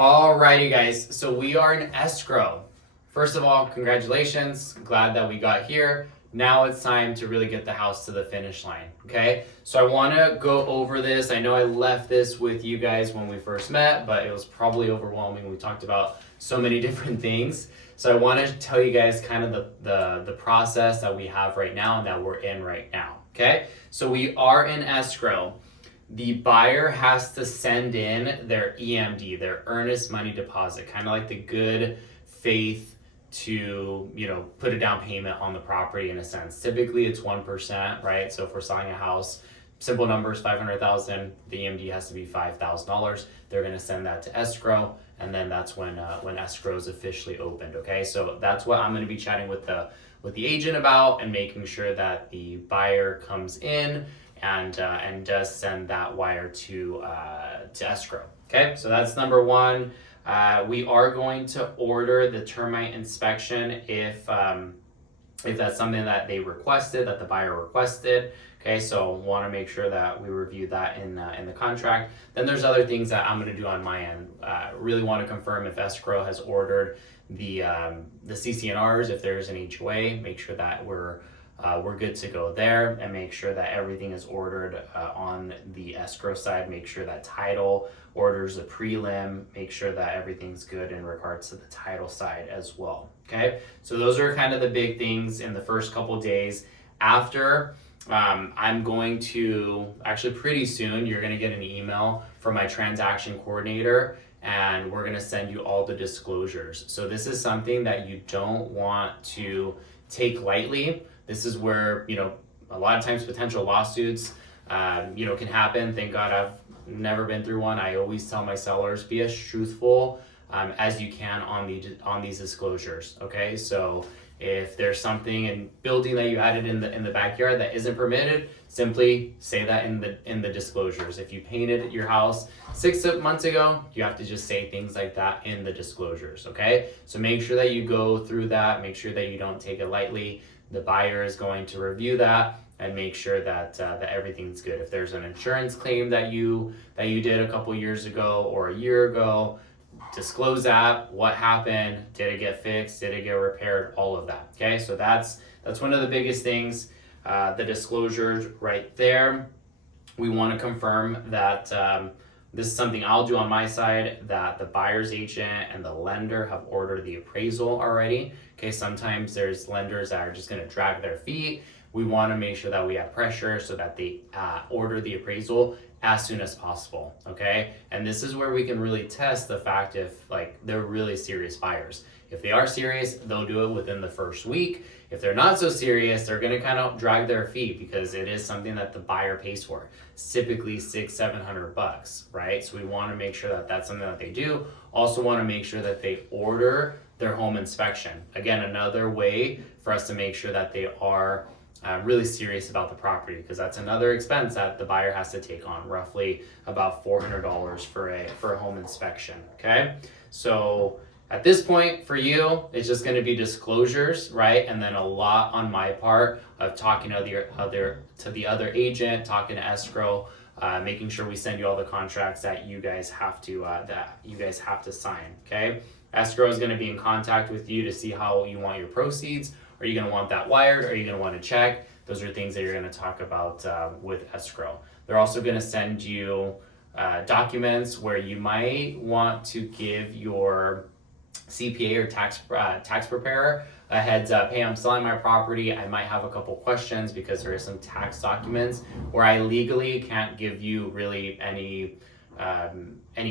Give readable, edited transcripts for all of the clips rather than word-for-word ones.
Alrighty guys, so we are in escrow. First of all, congratulations, glad that we got here. Now it's time to really get the house to the finish line, okay? So I wanna go over this. I know I left this with you guys when we first met, but it was probably overwhelming. We talked about so many different things. So I wanna tell you guys kind of the process that we have right now and that we're in right now, okay? So we are in escrow. The buyer has to send in their EMD, their earnest money deposit, kind of like the good faith to, put a down payment on the property in a sense. Typically it's 1%, right? So if we're selling a house, simple numbers, 500,000, the EMD has to be $5,000. They're gonna send that to escrow, and then that's when escrow is officially opened, okay? So that's what I'm gonna be chatting with the agent about, and making sure that the buyer comes in and does send that wire to escrow. Okay, so that's number one. We are going to order the termite inspection if that's something that they requested, that the buyer requested. Okay, so want to make sure that we review that in the contract. Then there's other things that I'm going to do on my end. Really want to confirm if escrow has ordered the CCNRs, if there's an HOA, make sure that we're good to go there, and make sure that everything is ordered on the escrow side. Make sure that title orders a prelim, make sure that everything's good in regards to the title side as well. Okay, so those are kind of the big things in the first couple days. After, I'm going to, actually pretty soon, you're going to get an email from my transaction coordinator, and we're going to send you all the disclosures. So this is something that you don't want to take lightly. This is where, a lot of times potential lawsuits, can happen. Thank God I've never been through one. I always tell my sellers, be as truthful as you can on these disclosures, okay? So if there's something in building that you added in the backyard that isn't permitted, simply say that in the disclosures. If you painted your house 6 months ago, you have to just say things like that in the disclosures, okay? So make sure that you go through that, make sure that you don't take it lightly. The buyer is going to review that and make sure that everything's good. If there's an insurance claim that you did a couple years ago or a year ago, disclose that. What happened? Did it get fixed? Did it get repaired? All of that. Okay, so that's one of the biggest things. The disclosures right there. We want to confirm that this is something I'll do on my side, that the buyer's agent and the lender have ordered the appraisal already. Okay, sometimes there's lenders that are just going to drag their feet. We want to make sure that we have pressure so that they order the appraisal as soon as possible, okay? And this is where we can really test the fact if they're really serious buyers. If they are serious, they'll do it within the first week. If they're not so serious, they're gonna kind of drag their feet because it is something that the buyer pays for. It's typically $600-700, right? So we wanna make sure that that's something that they do. Also wanna make sure that they order their home inspection. Again, another way for us to make sure that they are really serious about the property, because that's another expense that the buyer has to take on, roughly about $400 for a home inspection, okay? So at this point for you, it's just gonna be disclosures, right? And then a lot on my part of talking to the other agent, talking to escrow, making sure we send you all the contracts that you guys have to sign, okay? Escrow is gonna be in contact with you to see how you want your proceeds. Are you gonna want that wired? Are you gonna want a check? Those are things that you're gonna talk about with escrow. They're also gonna send you documents where you might want to give your CPA or tax preparer a heads up. Hey, I'm selling my property. I might have a couple questions because there is some tax documents where I legally can't give you really any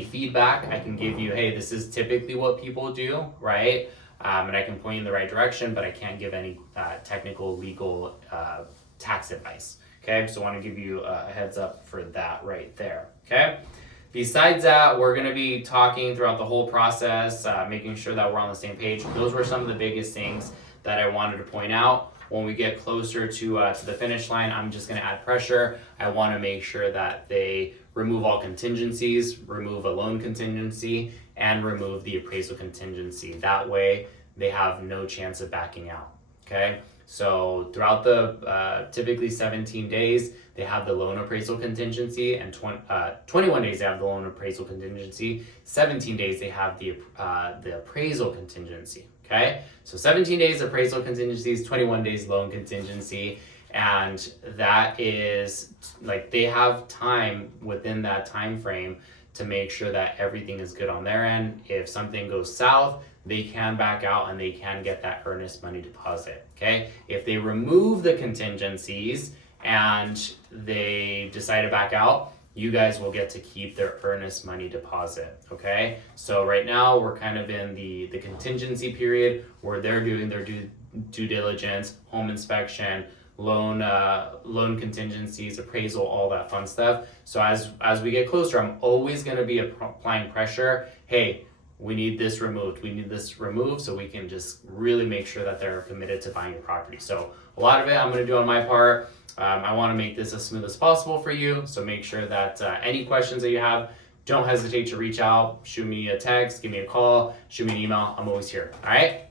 feedback. I can give you, hey, this is typically what people do, right? And I can point you in the right direction, but I can't give any technical, legal tax advice. Okay, so I want to give you a heads up for that right there. Okay. Besides that, we're going to be talking throughout the whole process, making sure that we're on the same page. Those were some of the biggest things that I wanted to point out. When we get closer to the finish line, I'm just going to add pressure. I want to make sure that they remove all contingencies, remove a loan contingency, and remove the appraisal contingency. That way, they have no chance of backing out. Okay. So throughout the typically 17 days, they have the loan appraisal contingency, and 21 days they have the loan appraisal contingency. 17 days they have the appraisal contingency. Okay, so 17 days appraisal contingencies, 21 days loan contingency, and that is like they have time within that time frame to make sure that everything is good on their end. If something goes south, they can back out and they can get that earnest money deposit. Okay, if they remove the contingencies and they decide to back out, you guys will get to keep their earnest money deposit. Okay, so right now we're kind of in the contingency period where they're doing their due diligence, home inspection, loan contingencies, appraisal, all that fun stuff. So as we get closer, I'm always going to be applying pressure. Hey, we need this removed. We need this removed so we can just really make sure that they're committed to buying your property. So a lot of it I'm going to do on my part. I want to make this as smooth as possible for you. So make sure that any questions that you have, don't hesitate to reach out. Shoot me a text, give me a call, shoot me an email. I'm always here. All right.